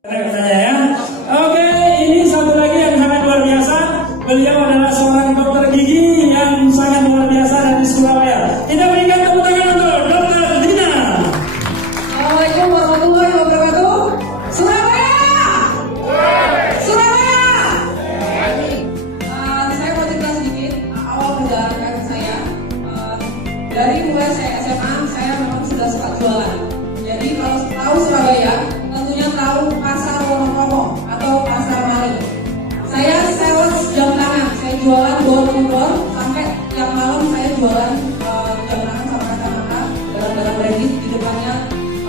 Katanya ya. Oke, ini satu lagi yang sangat luar biasa. Beliau adalah seorang dokter gigi yang sangat luar biasa dari Surabaya. Kita berikan tepuk tangan untuk Dokter Dina. Assalamualaikum warahmatullahi wabarakatuh. Surabaya, Surabaya. Saya mau cerita sedikit awal perjalanan saya. Dari mulai saya SMA, saya memang sudah suka jualan. Jadi kalau tahu Surabaya, tentunya tahu pasar Wonosobo atau pasar Mari. Saya sales jam tangan, saya jualan door to door sampai yang malam saya jualan jam tangan sama kacamata, barang-barang branded di depannya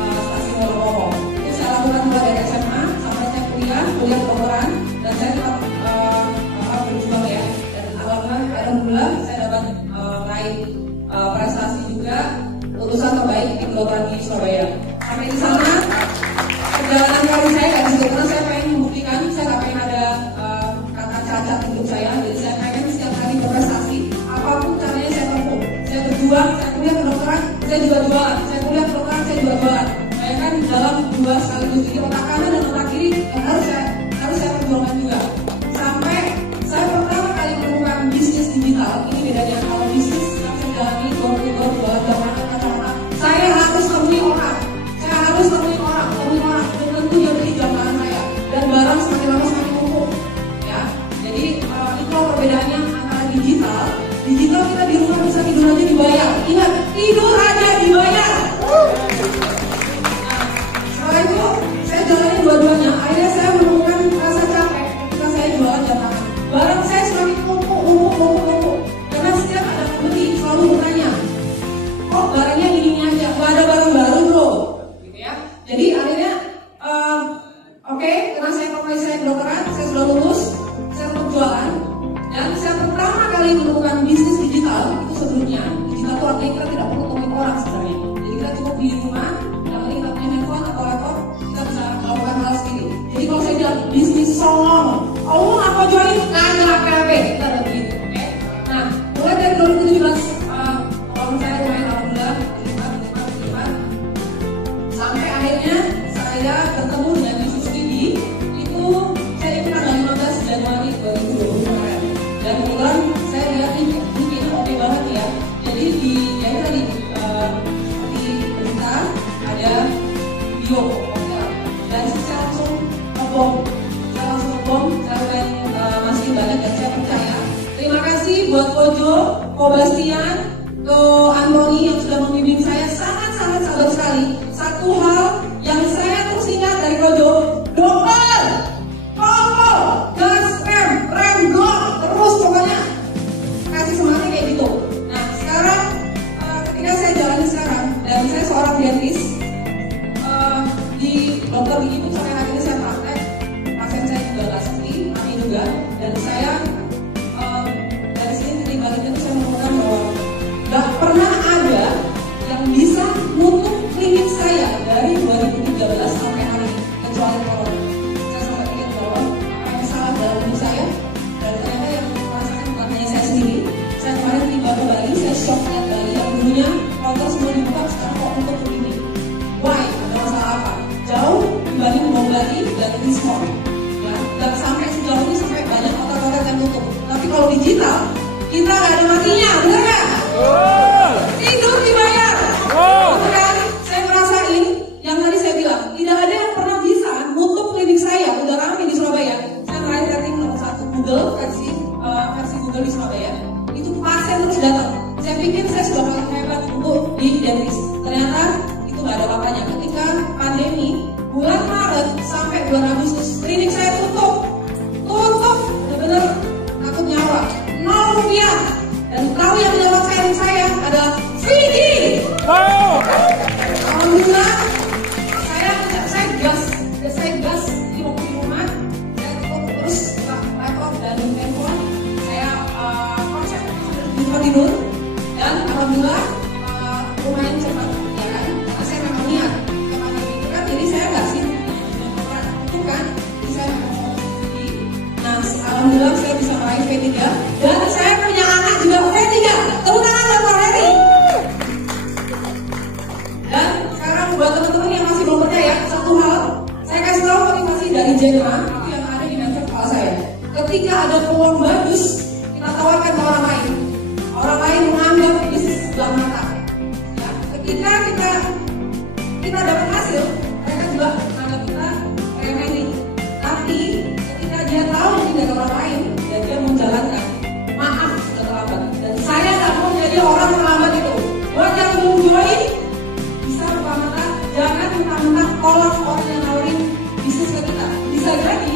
stasiun Wonosobo. Itu saya lakukan mulai dari SMA sampai saya kuliah kedokteran, dan saya tetap berjuang ya. Dan alhamdulillah saya dapat raih prestasi juga lulusan terbaik di kedokteran di Surabaya. Sampai di sana perjalanan karir saya nggak bisa, karena saya pengen membuktikan saya nggak pengen ada kata cacat untuk saya. Jadi saya pengen setiap hari berprestasi, apapun caranya saya tempuh. Saya berjuang, saya kuliah kedokteran, saya juga jualan. Saya kuliah kedokteran, saya juga jualan. Bayangkan dalam dua sekaligus, jadi otak kanan dan otak kiri yang harus saya perjuangkan juga. Sampai saya pertama kali menemukan bisnis digital. Ini bedanya kalau bisnis yang saya jalani door to door jualan jam tangan kacamata. Saya harus temui orang. Dan tentu dia beli jam tangan saya, dan barang semakin lama semakin numpuk ya. Jadi itu perbedaannya antara digital kita di rumah bisa tidur aja dibayar. Ingat, tidur aja dibayar. Nah, setelah itu saya jalani dua-duanya. Akhirnya saya menemukan rasa capek ketika saya jualan jam tangan. Barang saya semakin numpuk, karena setiap ada pembeli selalu bertanya, kok barangnya ini aja, nggak ada barang baru bro, gitu ya. Jadi akhirnya oke, karena saya profesi kedokteran, saya sudah lulus, saya tetap jualan, dan saya pertama kali menemukan bisnis digital. Itu sebelumnya digital itu artinya kita tidak perlu temuin orang sebenarnya. Jadi kita cukup di rumah, yang penting kita punya handphone atau laptop, kita bisa melakukan hal sendiri. Jadi kalau saya bilang bisnis songong, apa join? Nanya KP, kita ada begitu. Oke. Nah, mulai dari 2017 kalau saya main alhamdulillah sampai akhirnya saya bertemu dengan bisnis ini. Itu saya ikut tanggal 15 Januari 2020 kemarin. Dan kebetulan saya lihat ini oke banget ya. Jadi di tadi di berita ada video hotel, dan saya langsung ngebom, saya masih banyak, dan saya percaya. Terima kasih buat Kojo, Ko Bastian, Ko Antoni yang sudah membimbing saya sangat sabar sekali. Satu hal yang saya terus ingat dari Kojo, dokter, kompor, gas, rem, blok, terus pokoknya kasih semangatnya kayak gitu. Nah sekarang ketika saya jalani sekarang, dan saya seorang dentist di dokter gigi pun sampai hari ini saya praktek, pasien saya juga nggak sepi, kami juga, dan saya dari sini terlibatnya itu saya menemukan bahwa nggak pernah ada yang bisa nutup klinik saya dari 2013 sampai hari ini, kecuali corona. Saya sempat pikir bahwa apa yang salah dalam hidup saya, dan ternyata yang merasakan bukan hanya saya sendiri. Saya kemarin tiba ke Bali, saya shock lihat Bali yang dulunya kantor semua dibuka, sekarang kok untuk begini. Why? Ada masalah apa? Jauh dibanding Bali dan Lismon. Ya, dan sampai sejauh ini sampai banyak hotel-hotel yang tutup. Tapi kalau digital, kita nggak ada matinya, benar nggak? Tidur dibayar. Sekali saya merasain yang tadi saya bilang, tidak ada yang pernah bisa nutup klinik saya. Udah ramai di Surabaya. Saya terakhir rating nomor 1 Google versi Google di Surabaya. Itu pasien terus datang. Saya pikir saya sudah paling hebat untuk di dentist. Ternyata itu nggak ada apa-apanya. Ketika pandemi bulan Maret sampai bulan Agustus, klinik saya tutup, benar-benar takut nyawa, 0 rupiah. Dan tahu yang menyelamatkan saya adalah Vicky. Alhamdulillah, saya gas di rumah, saya tutup terus laptop dan handphone, saya konsep di tempat tidur, dan alhamdulillah lumayan cepat ya kan, karena saya memang niat kepada itu kan, jadi saya nggak sih itu kan, jadi saya memang sendiri. Nah alhamdulillah saya bisa meraih V3, dan saya punya anak juga V3. Tepuk tangan buat Heri. Dan sekarang buat teman-teman yang masih belum percaya, satu hal saya kasih tahu motivasi dari Jenma itu yang ada di mindset kepala saya. Ketika ada peluang bagus, kita tawarkan ke orang lain. Orang lain menganggap bisnis sebelah mata. Ya, ketika kita dapat hasil, mereka juga menganggap kita remeh. Tapi ketika dia tahu tidak ada orang lain dan dia menjalankan, maaf sudah terlambat. Dan saya tak mau jadi orang terlambat itu. Buat yang belum join, bisa buka-mata, jangan mentah-mentah tolak orang yang nawarin bisnis ke kita. Bisa jadi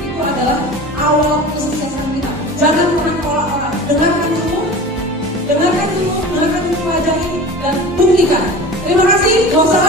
itu adalah awal kesuksesan kita. Jangan pernah tolak orang. Dengarkan dulu, pelajari dan buktikan. Terima kasih. Gak usah